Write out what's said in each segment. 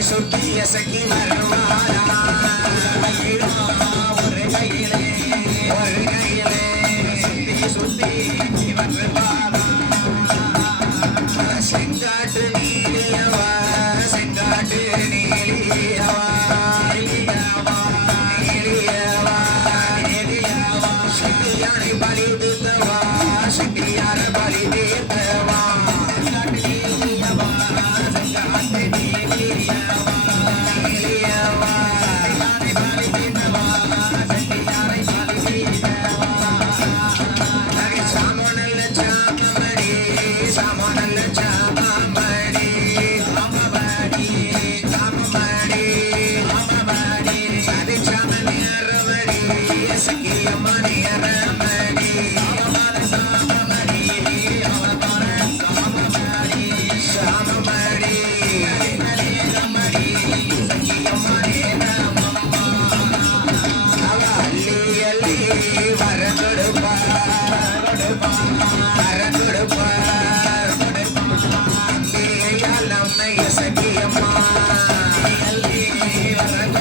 சுத்திய சகி வருவாரா ஒரு கையிலே ஒரு கையிலே சுத்தி சுத்தி செங்காட்டு நீலியவா செங்காட்டு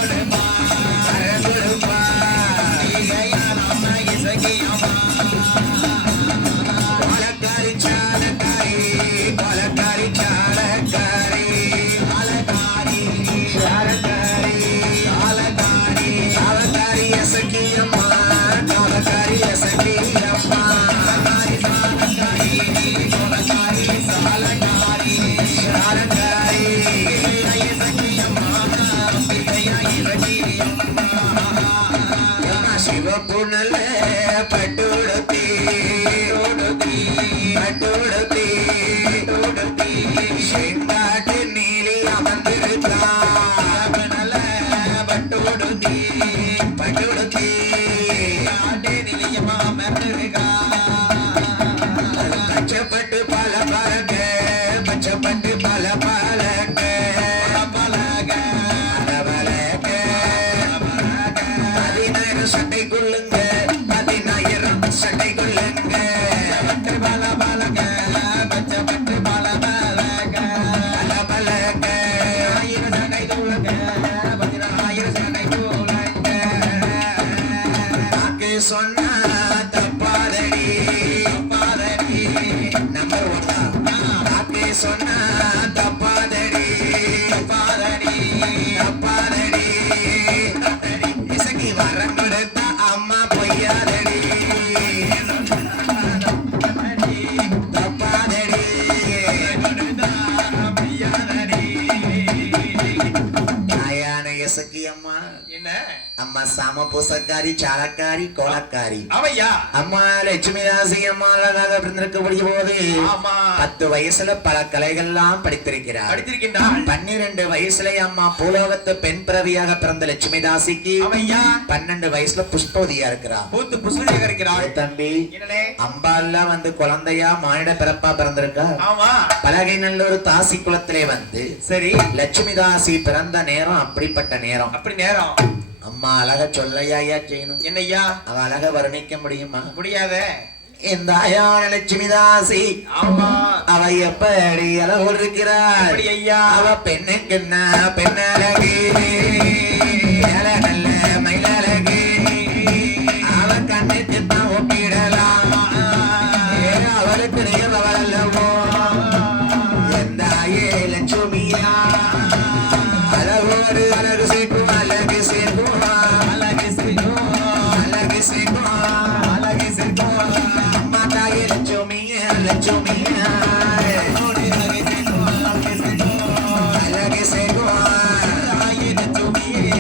Santa. எசக்கியம்மா சிவப்புணல பட்டுடுத்தி உடுத்தி பட்டுடுத்தி உடுத்தி செங்காட்டு நீலி அமர்ந்திருக்கான் சொன்னா தப்பாதடி தப்பாதடி நம்பர் ஒன்னா சாம பூசக்காரி சாலக்காரி கோலக்காரி அவையா அம்மா லட்சுமி ராசி அம்மா அழகாக பிறந்திருக்கக்கூடிய போது ஆமா பத்து வயசுல பல கலைகள்லாம் படித்திருக்கிறார் படித்திருக்கின்றாள் பன்னிரண்டு வயசுல அம்மா பூலோகத்து பெண் பிறவியாக பிறந்த லட்சுமி தாசிக்கு அவையா பன்னெண்டு வயசுல புஷ்பவதியா இருக்கிறா பூத்து புஷ்பமாக இருக்கிறாள் ஏ தம்பி என்னலே வந்து குழந்தையா மானிட பிறப்பா பிறந்திருக்கா ஆமா பலகை நல்லூர் தாசி குலத்திலே வந்து சரி லட்சுமி தாசி பிறந்த நேரம் அப்படிப்பட்ட நேரம் அப்படி நேரம் அம்மா அழக சொல்லையா செய்யணும். என்னய்யா அவ அழக வர்ணிக்க முடியுமா? முடியாதே. இந்த ஆமா. அவ எப்படி அளவு இருக்கிறாள் அவ பெண்ணுக்கு என்ன பெண்ணழகி they tell me.